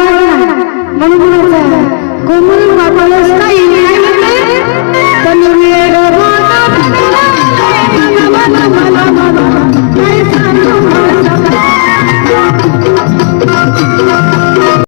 म्हणून म्हणायचं कोमल बाबालाच काही नाही म्हणले पण वेळ मला